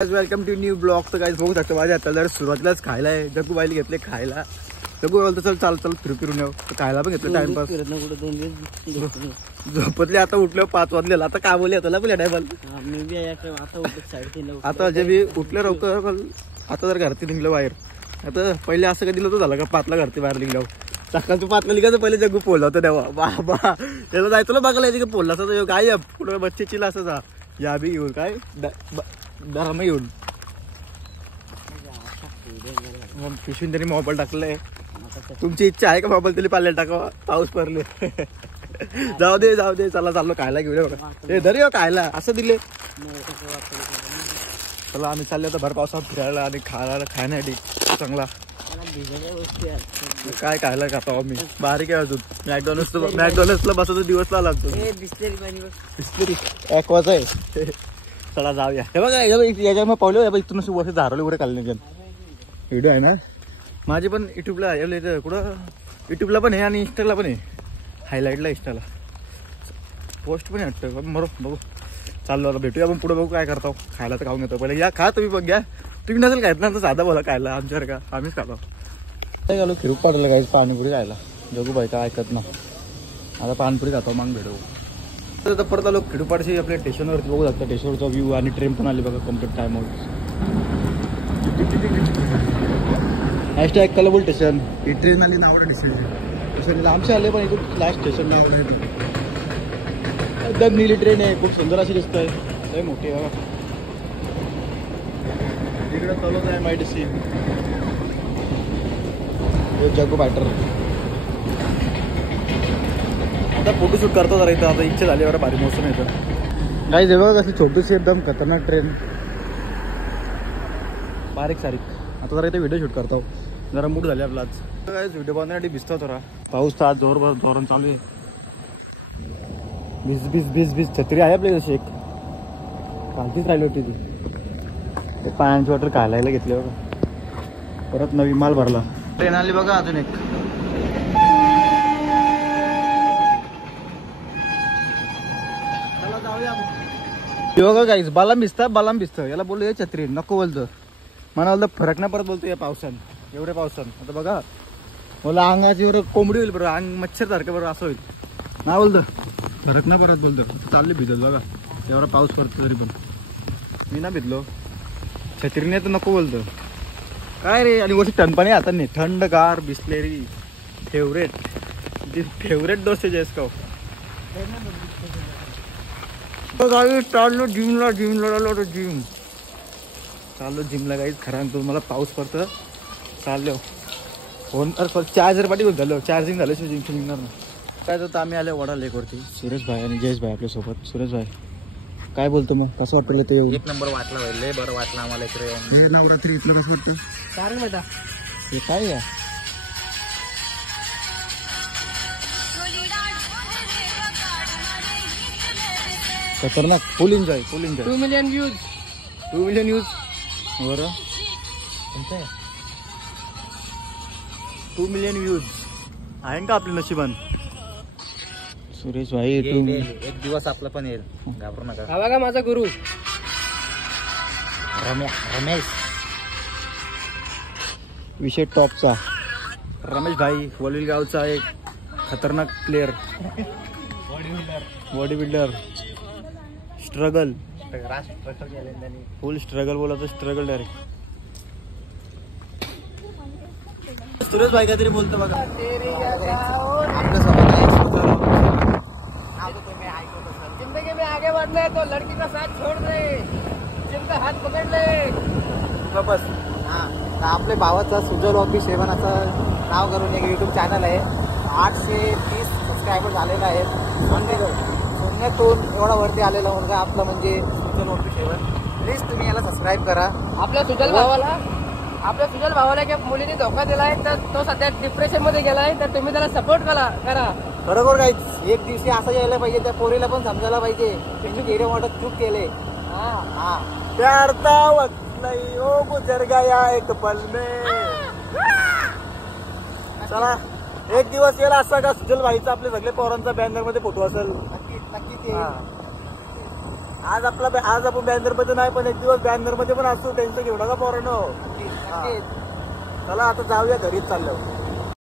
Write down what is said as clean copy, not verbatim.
Welcome to new blog. तर काही बघू शकतो माझ्या हाताला सुरुवातीलाच खायला आहे. जग्गू बाईला घेतले खायला. जग्गू बोलतो चल चाल चल फिरून येऊ. खायला पण घेतलं टाइमपास. झोपतले आता उठलो 5 वाजलेला. आता काय बोलले त्याला पण टायमाल आता जे मी उठले लवकर. आता जर घरती निघलं बाहेर. आता पहिले असं कधी नव्हतं झालं का 5ला घरती बाहेर निघलो. सकाळचं 5ला निघायचं पहिले जग्गू पोलला होता तेव्हा बाबा त्याला जायचं ना बघायला यायचं की पोलला असं काय पुढे बच्चेची असं या बी घेऊन काय दरामा येऊन पिशवीन त्यांनी मोबाईल टाकलाय. तुमची इच्छा आहे का मोबाईल तरी पाल्याला टाकावा पाऊस पडले. जाऊ दे चला चाललो खायला घेऊया बघा. हे धरी खायला असं दिले. चला आम्ही चाललो तर भर पावसात फिरायला आणि खाण्यासाठी चांगला काय खायला खाता आम्ही. बारीक आहे अजून. मॅकडॉनल्ड्सला बसायचा दिवस लागतो. बिस्लरी ॲक्वाच आहे. चला जाऊया. हे बघा याच्या मग पावलं इथून अशी वर्ष झारवले वगैरे काढले. व्हिडिओ आहे ना माझी पण युट्यूबला कुठं युट्यूबला पण आहे आणि इंस्टाला पण आहे. हायलाईटला इंस्टाला पोस्ट पण आहे वाटतं. मरो बघू चाललो आता भेटूया आपण पुढे. बघू काय करतो. खायला तर खाऊन घेतो पहिले. या खा तुम्ही. बघ घ्या तुम्ही नसेल खायत ना तर साधा बोला खायला आमच्यावर का आम्हीच खातो. काय घालू खिरूक पाडलं काय पाणीपुरी खायला. जगू बाई काय ऐकत ना. आता पाणीपुरी खातो मग भेटू. तर परत आलो खिडूपाडशी आपल्या स्टेशनवरती. बघू शकता स्टेशनवरचा व्ह्यू आणि ट्रेन पण आली बघा कम्प्लीट टाइम. हॅशटॅग कलबुल स्टेशन. ही ट्रेन आली नावडा स्टेशन आमचे आले पण इथून लास्ट स्टेशन नाव एकदम नीली ट्रेन आहे. खूप सुंदर अशी दिसत आहे. लय मोठी आहे बघा. इकडे चालूच आहे MIDC जग्गू बॅटर. आता फोटोशूट करतो जरा इथं. आता इच्छा झाली बरं भारी मोसम येतं. काही बघा कशी छोटीशी एकदम खतरनाक ट्रेन बारीक सारीक. आता जरा इथे व्हिडिओ शूट करतो. जरा मूड झाले आपला आज. काय व्हिडिओ बनवण्यासाठी भिजतो थोडा. पाऊस तर आज जोरान चालू आहे. भिज छत्री आहे आपली जशी एक कालचीच राहिली होती ती. ते पाण्याची वॉटर खायला घेतले बघा. परत नवी माल भरला. ट्रेन आली बघा अजून एक. बघा काहीच बालाम भिजतं याला बोललो हे छत्री नको बोलतो. मला बोलतं फरक नाही परत बोलतो या पावसानं एवढ्या पावसानं. आता बघा मला अंगाची बरोबर कोंबडी होईल बरोबर. अंग मच्छर सारखं बरोबर असं होईल ना बोलतो. फरक ना परत बोलतो. चालले भिजत बघा एवढा पाऊस पडतो तरी पण मी ना भिजलो. छत्रीने तर नको बोलतो काय रे. आणि वरती थंडपाणी आता नाही. थंडगार बिस्लेरी फेवरेट डोसेज आहेस का. गावी चाललो जिमला जिमला गाईच. खरा तो मला पाऊस पडतं चाललो. फोन चार्जर पाठी झालं. चार्जिंग झालं जिम निघणार ना काय. तर आम्ही आले वडा लेकवरती. सुरेश भाई आणि जयेश भाई आपल्यासोबत. सुरेश भाई काय बोलतो मग कसं वाटलं ते. एक नंबर वाटला लय बरं वाटलं आम्हाला इकडे. नवरात्री इथलं कसं वाटतं सारं बेटा. हे काय आहे खतरनाक. फुल एन्जॉय 2 मिलियन व्ह्यूज बरं. 2 मिलियन व्ह्यूज आहे का आपल्या नशिबान. सुरेश भाई एक दिवस आपलं पण येईल घाबरू नका. हा बघा माझा गुरु रमेश. विषय टॉपचा रमेश भाई वलील गावचा एक खतरनाक player. Body builder. Struggle full struggle बोलायचं. Struggle direct. सुरेश भाई काहीतरी बोलतो बघा. जिंदगी में आगे बढ़ना है तो लड़की का साथ छोड़ दे. जिम का हात पकड ले बस. आपल्या भावाचा सुजल ऑफिस 7 असं नाव करून एक युट्यूब चॅनल आहे. 830 सबस्क्रायबर झालेला आहे. शून्यातून एवढा वरती आलेला मुलगा आपला म्हणजे सुजल ऑफिस 7. प्लीज तुम्ही याला सबस्क्राईब करा. आपल्या सुजल भावाला एका मुलीने धोका दिलाय तर तो सध्या डिप्रेशन मध्ये गेलाय. तर तुम्ही त्याला सपोर्ट करा. खरोखर काहीच एक दिवशी असं यायला पाहिजे. त्या पोरीला पण समजायला पाहिजे त्यांनी गेले मोठं चूक केले. प्यार था वक्त नहीं ओ गुजर गया एक पल में. चला एक दिवस येईल असा का सुजल भाईचा आपल्या सगळे पोरांचा बॅनर मध्ये फोटो असेल. नक्की आज आपण बॅनर मध्ये नाही पण एक दिवस बॅनर मध्ये पण असतो टेन्शन घेऊ नका पोरांनो. चला आता जाऊया घरीच चाललो.